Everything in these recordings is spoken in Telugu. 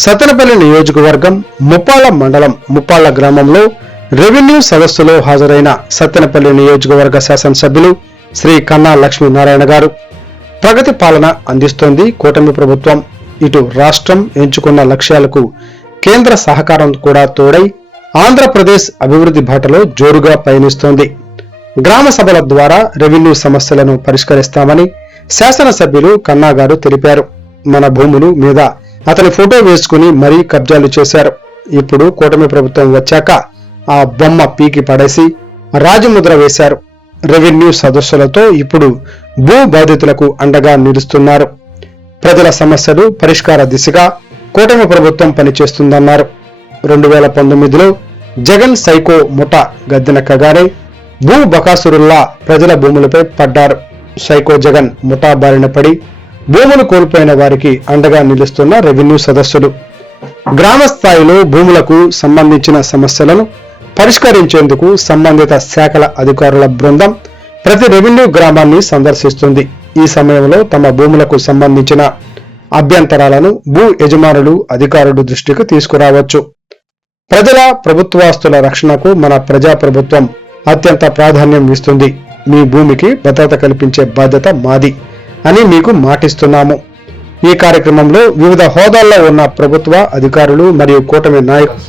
సత్తెనపల్లి నియోజకవర్గం ముప్పాళ్ల మండలం ముప్పాళ్ల గ్రామంలో రెవెన్యూ సదస్సులో హాజరైన సత్తెనపల్లి నియోజకవర్గ శాసనసభ్యులు శ్రీ కన్నా లక్ష్మీనారాయణ గారు ప్రగతి పాలన అందిస్తోంది కూటమి ప్రభుత్వం. ఇటు రాష్ట్రం ఎంచుకున్న లక్ష్యాలకు కేంద్ర సహకారం కూడా తోడై ఆంధ్రప్రదేశ్ అభివృద్ధి బాటలో జోరుగా పయనిస్తోంది. గ్రామ సభల ద్వారా రెవెన్యూ సమస్యలను పరిష్కరిస్తామని శాసనసభ్యులు కన్నా గారు తెలిపారు. మన భూములు మీద అతని ఫోటో వేసుకుని మరీ కబ్జాలు చేశారు. ఇప్పుడు కూటమి ప్రభుత్వం వచ్చాక ఆ బొమ్మ పీకి పడేసి రాజముద్ర వేశారు. రెవెన్యూ సదస్సులతో ఇప్పుడు భూ బాధితులకు అండగా నిలుస్తున్నారు. ప్రజల సమస్యలు పరిష్కార దిశగా కూటమి ప్రభుత్వం పనిచేస్తుందన్నారు. 2019లో జగన్ సైకో ముఠ గద్దెనెక్కగానే భూ బకాసురుల్లా ప్రజల భూములపై పడ్డారు. సైకో జగన్ ముఠా బారిన పడి భూములు కోల్పోయిన వారికి అండగా నిలుస్తున్న రెవెన్యూ సదస్సులు గ్రామ స్థాయిలో భూములకు సంబంధించిన సమస్యలను పరిష్కరించేందుకు సంబంధిత శాఖల అధికారుల బృందం ప్రతి రెవెన్యూ గ్రామాన్ని సందర్శిస్తుంది. ఈ సమయంలో తమ భూములకు సంబంధించిన అభ్యంతరాలను భూ యజమానులు అధికారుల దృష్టికి తీసుకురావచ్చు. ప్రజల ప్రభుత్వాస్తుల రక్షణకు మన ప్రజాప్రభుత్వం అత్యంత ప్రాధాన్యం ఇస్తుంది. మీ భూమికి భద్రత కల్పించే బాధ్యత మాది అని మీకు మాటిస్తున్నాము. ఈ కార్యక్రమంలో వివిధ హోదాల్లో ఉన్న ప్రభుత్వ అధికారులు మరియు కూటమి నాయకులు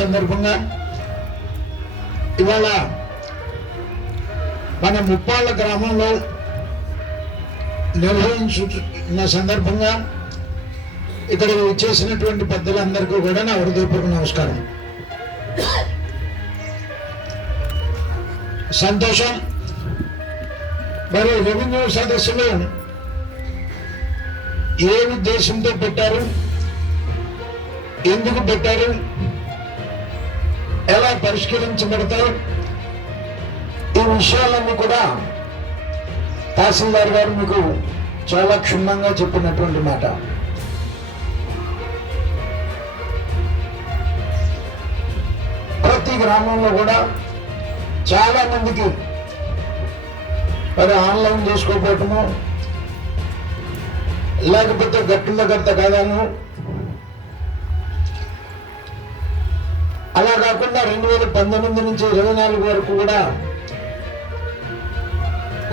సందర్భంగా ఇవాళ మన ముప్పాళ్ల గ్రామంలో నిర్వహించున్న సందర్భంగా ఇక్కడ వచ్చేసినటువంటి పెద్దలందరికీ కూడా నా హృదయపూర్వక నమస్కారం. సంతోషం. మరి రెవెన్యూ సదస్సులు ఏ ఉద్దేశంతో పెట్టారు, ఎందుకు పెట్టారు, ఎలా పరిష్కరించబడతారు, ఈ విషయాలన్నీ కూడా తహసీల్దార్ గారు మీకు చాలా క్షుణ్ణంగా చెప్పినటువంటి మాట. ప్రతి గ్రామంలో కూడా చాలా మందికి మరి ఆన్లైన్ చేసుకోకపోవటము, లేకపోతే గట్టుల దగ్గర తగాదాను, అలా కాకుండా 2019 నుంచి 24 వరకు కూడా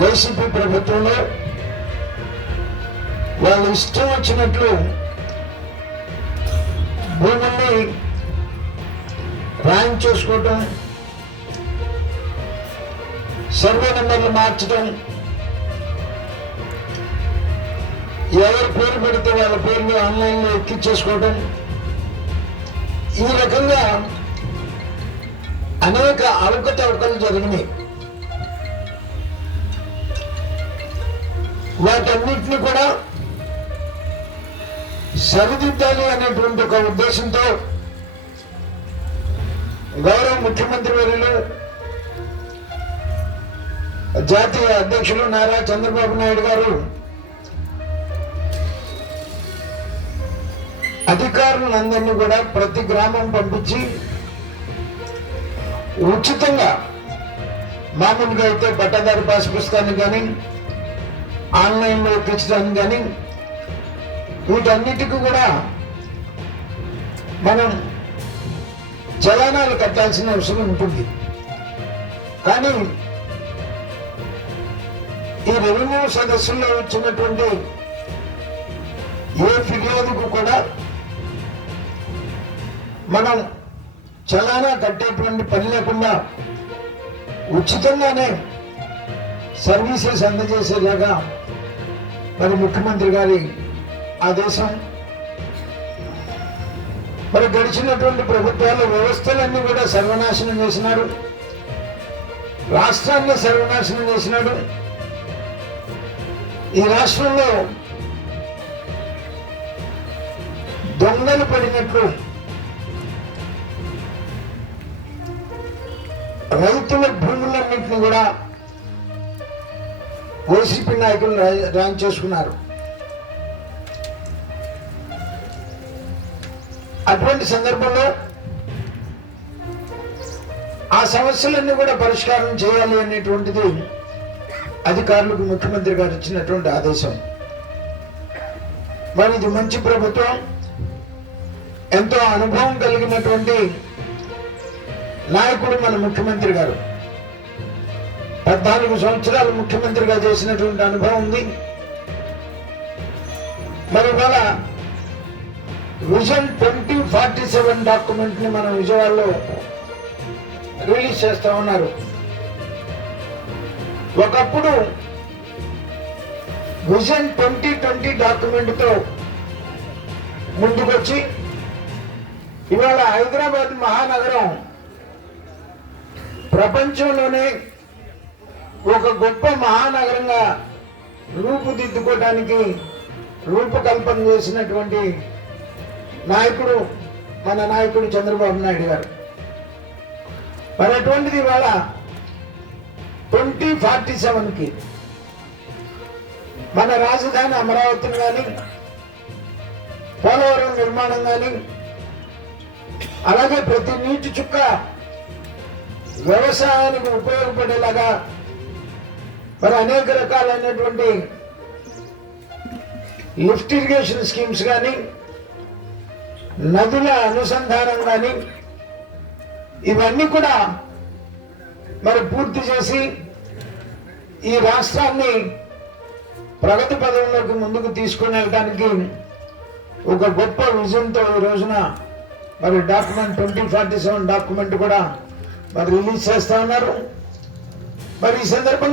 వైసీపీ ప్రభుత్వంలో వాళ్ళు ఇష్టం వచ్చినట్లు భూముల్ని ర్యాంక్ చేసుకోవటం, సర్వే నెంబర్లు మార్చడం, ఎవరి పేరు పెడితే వాళ్ళ పేరుని ఆన్లైన్లో ఎక్కించేసుకోవడం, ఈ రకంగా అనేక అవకతవకలు జరిగినాయి. వాటన్నిటిని కూడా సరిదిద్దాలి అనేటువంటి ఒక ఉద్దేశంతో గౌరవ ముఖ్యమంత్రి వర్యులు జాతీయ అధ్యక్షులు నారా చంద్రబాబు నాయుడు గారు అధికారులందరినీ కూడా ప్రతి గ్రామం పంపించి ఉచితంగా, మామూలుగా అయితే పట్టాదారు పాస్ పుస్తకాన్ని కానీ ఆన్లైన్లో ఎక్కించడానికి కానీ వీటన్నిటికీ కూడా మనం చలానాలు కట్టాల్సిన అవసరం ఉంటుంది. కానీ ఈ రెవెన్యూ సదస్సుల్లో వచ్చినటువంటి ఏ ఫిర్యాదుకు కూడా మనం చలానా కట్టేటువంటి పని లేకుండా ఉచితంగానే సర్వీసెస్ అందజేసేలాగా మరి ముఖ్యమంత్రి గారి ఆదేశం. మరి గడిచినటువంటి ప్రభుత్వాల వ్యవస్థలన్నీ కూడా సర్వనాశనం చేసినాడు, రాష్ట్రాన్ని సర్వనాశనం చేసినాడు. ఈ రాష్ట్రంలో దొంగలు పడినట్లు రైతుల భూములన్నింటినీ కూడా వైసీపీ నాయకులు ర్యాంక్ చేసుకున్నారు. అటువంటి సందర్భంలో ఆ సమస్యలన్నీ కూడా పరిష్కారం చేయాలి అనేటువంటిది అధికారులకు ముఖ్యమంత్రి గారు ఇచ్చినటువంటి ఆదేశం. మరి ఇది మంచి ప్రభుత్వం, ఎంతో అనుభవం కలిగినటువంటి నాయకుడు మన ముఖ్యమంత్రి గారు. 14 సంవత్సరాలు ముఖ్యమంత్రిగా చేసినటువంటి అనుభవం ఉంది. మరి ఇవాళ విజన్ 2047 డాక్యుమెంట్ ని మనం విజయవాడలో రిలీజ్ చేస్తా ఉన్నారు. ఒకప్పుడు విజన్ 2020 డాక్యుమెంట్ తో ముందుకొచ్చి ఇవాళ హైదరాబాద్ మహానగరం ప్రపంచంలోనే ఒక గొప్ప మహానగరంగా రూపుదిద్దుకోవడానికి రూపకల్పన చేసినటువంటి నాయకుడు మన నాయకుడు చంద్రబాబు నాయుడు గారు. మరి అటువంటిది ఇవాళ 2047కి మన రాజధాని అమరావతిని కానీ, పోలవరం నిర్మాణం కానీ, అలాగే ప్రతి నీటి చుక్క వ్యవసాయానికి ఉపయోగపడేలాగా మరి అనేక రకాలైనటువంటి లిఫ్ట్ ఇరిగేషన్ స్కీమ్స్ కానీ, నదుల అనుసంధానం కానీ, ఇవన్నీ కూడా మరి పూర్తి చేసి ఈ రాష్ట్రాన్ని ప్రగతి పదంలోకి ముందుకు తీసుకుని వెళ్ళడానికి ఒక గొప్ప విజన్తో ఈ రోజున మరి డాక్యుమెంట్ 2047 డాక్యుమెంట్ కూడా మరి రిలీజ్ చేస్తా ఉన్నారు. మరి ఈ సందర్భంగా